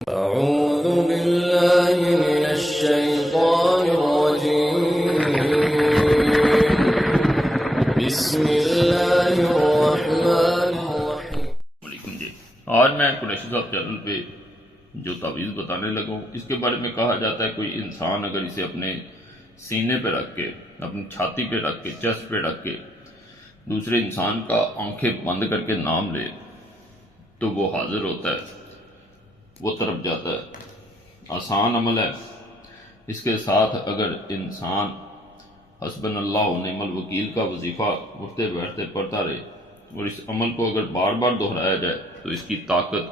أعوذ بالله من الشيطان الرجيم بسم الله الرحمن الرحيم علیکم جی، آج میں قریشی صاحب چینل پہ جو تعویذ بتانے لگا ہوں اس کے بارے میں کہا جاتا ہے کوئی انسان اگر اسے اپنے سینے پہ رکھ کے، اپنی چھاتی پہ رکھ کے، چیسٹ پہ رکھ کے دوسرے انسان کا آنکھیں بند کر کے نام لے تو وہ حاضر ہوتا ہے، وہ طرف جاتا ہے۔ آسان عمل ہے۔ اس کے ساتھ اگر انسان حسبنا اللہ و نعم الوکیل کا وظیفہ اٹھتے بیٹھتے پڑھتا رہے اور اس عمل کو اگر بار بار دہرایا جائے تو اس کی طاقت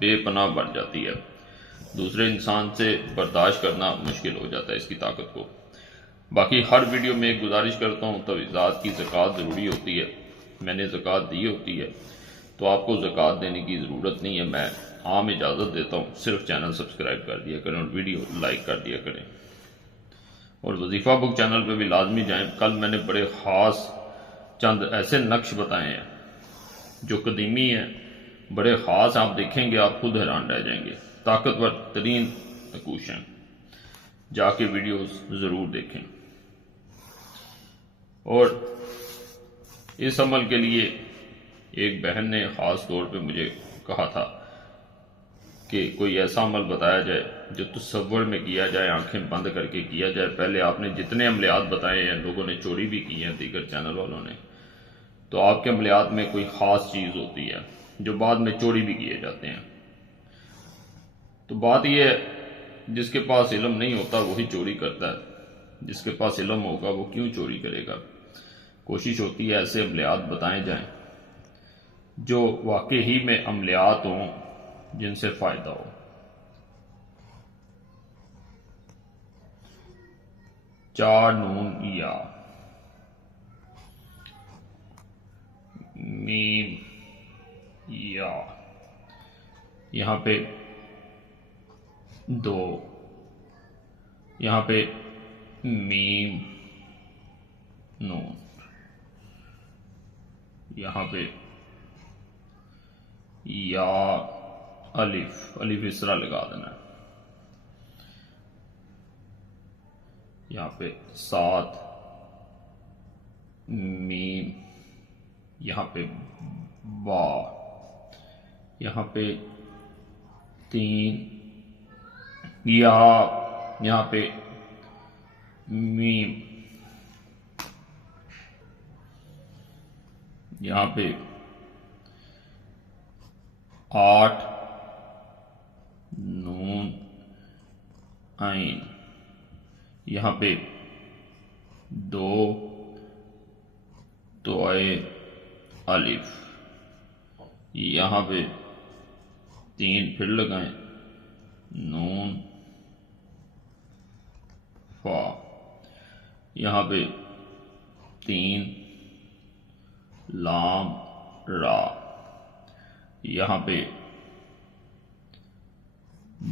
بے پناہ بڑھ جاتی ہے۔ دوسرے انسان سے برداشت کرنا مشکل ہو جاتا ہے اس کی طاقت کو۔ باقی ہر ویڈیو میں ایک گزارش کرتا ہوں، تعویذات کی زکوٰۃ ضروری ہوتی ہے، میں نے زکوٰۃ دی ہوتی ہے تو آپ کو زکوٰۃ دینے کی ضرورت نہیں ہے۔ میں عام اجازت دیتا ہوں، صرف چینل سبسکرائب کر دیا کریں اور ویڈیو لائک کر دیا کریں، اور وظیفہ بک چینل پہ بھی لازمی جائیں۔ کل میں نے بڑے خاص چند ایسے نقش بتائے ہیں جو قدیمی ہیں، بڑے خاص، آپ دیکھیں گے آپ خود حیران رہ جائیں گے۔ طاقتور ترین نقوش ہیں، جا کے ویڈیوز ضرور دیکھیں۔ اور اس عمل کے لیے ایک بہن نے خاص طور پہ مجھے کہا تھا کہ کوئی ایسا عمل بتایا جائے جو تصور میں کیا جائے، آنکھیں بند کر کے کیا جائے۔ پہلے آپ نے جتنے عملیات بتائے ہیں لوگوں نے چوری بھی کی ہیں، دیگر چینل والوں نے، تو آپ کے عملیات میں کوئی خاص چیز ہوتی ہے جو بعد میں چوری بھی کیے جاتے ہیں۔ تو بات یہ ہے، جس کے پاس علم نہیں ہوتا وہی چوری کرتا ہے، جس کے پاس علم ہوگا وہ کیوں چوری کرے گا۔ کوشش ہوتی ہے ایسے عملیات بتائے جائیں جو واقع ہی میں عملیات ہوں جن سے فائدہ ہو۔ 4 نون یا میم یا، یہاں پہ 2، یہاں پہ میم نون، یہاں پہ یا الف اس طرح لگا دینا ہے، یہاں پہ 7 میم، یہاں پہ با، یہاں پہ 3 یا، یہاں پہ میم، یہاں پہ 8 نون عین، یہاں پہ 2 توئے الف، یہاں پہ 3 پھر لگائیں نون فا، یہاں پہ 3 لام را، یہاں پہ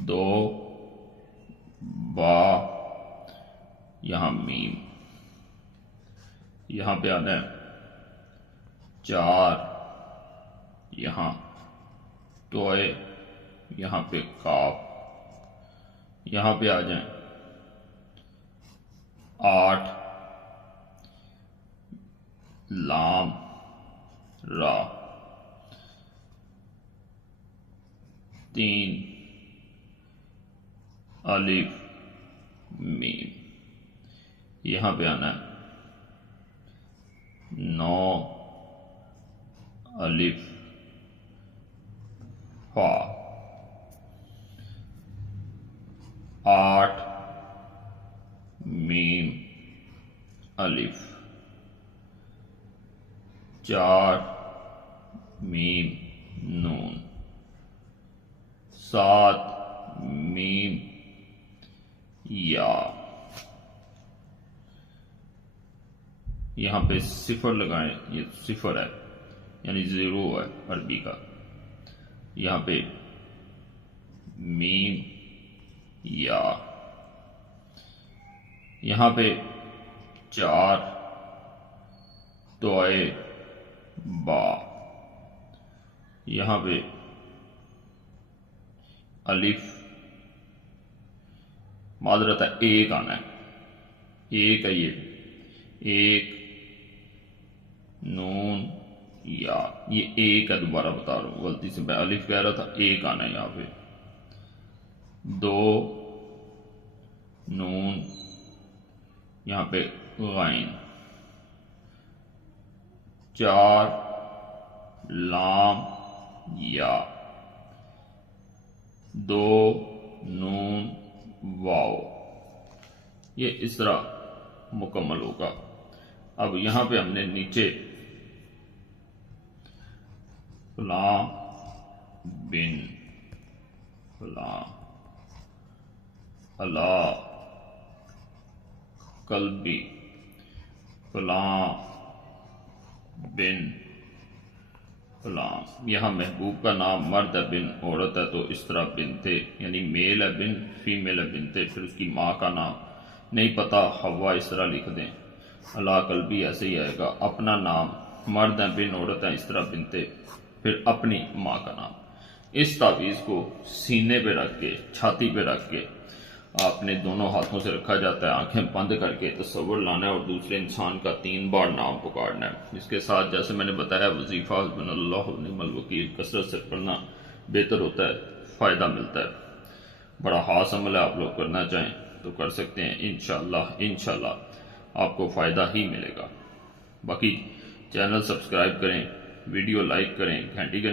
2 با، یہاں میم، یہاں پہ آنا ہے 4، یہاں توئے، یہاں پہ کاف، یہاں پہ آ جائیں 8 لام را، 3 الف میم، یہاں پہ آنا ہے 9 الف فا، 8 میم الف، 4 میم نون، 7 میم یا، یہاں پہ 0 لگائیں، یہ 0 ہے یعنی 0 ہے عربی کا، یہاں پہ میم یا، یہاں پہ 4 توئے با، یہاں پہ الف، معذرت ہے ایک آنا ہے، ایک ہے یہ، ایک نون یا، یہ ایک ہے، دوبارہ بتا رہا ہوں، غلطی سے میں الف کہہ رہا تھا، ایک آنا ہے یہاں پہ، دو نون یہاں پہ غائن، چار لام یا، دو نون واو، یہ اس طرح مکمل ہوگا۔ اب یہاں پہ ہم نے نیچے فلاں بن، فلاں اللہ قلبی، فلاں بن فلاں، یہاں محبوب کا نام مرد ہے، بن عورت ہے، تو اس طرح بنتے، یعنی میل ہے بن، فیمیل ہے بنتے، پھر اس کی ماں کا نام نہیں پتا، حوا اس طرح لکھ دیں، اللہ قلبی ایسے ہی آئے گا، اپنا نام مرد ہے بن عورت ہے، اس طرح بنتے، پھر اپنی ماں کا نام۔ اس تعویذ کو سینے پہ رکھ کے، چھاتی پہ رکھ کے، آپ نے دونوں ہاتھوں سے رکھا جاتا ہے، آنکھیں بند کر کے تصور لانا ہے اور دوسرے انسان کا 3 بار نام پکارنا ہے۔ اس کے ساتھ جیسے میں نے بتایا وظیفہ حسبنا اللہ ونعم الوکیل کثرت سے پڑھنا بہتر ہوتا ہے، فائدہ ملتا ہے، بڑا خاص عمل ہے، آپ لوگ کرنا چاہیں تو کر سکتے ہیں، انشاءاللہ آپ کو فائدہ ہی ملے گا۔ باقی چینل سبسکرائب کریں، ویڈیو لائک کریں، گھنٹی کا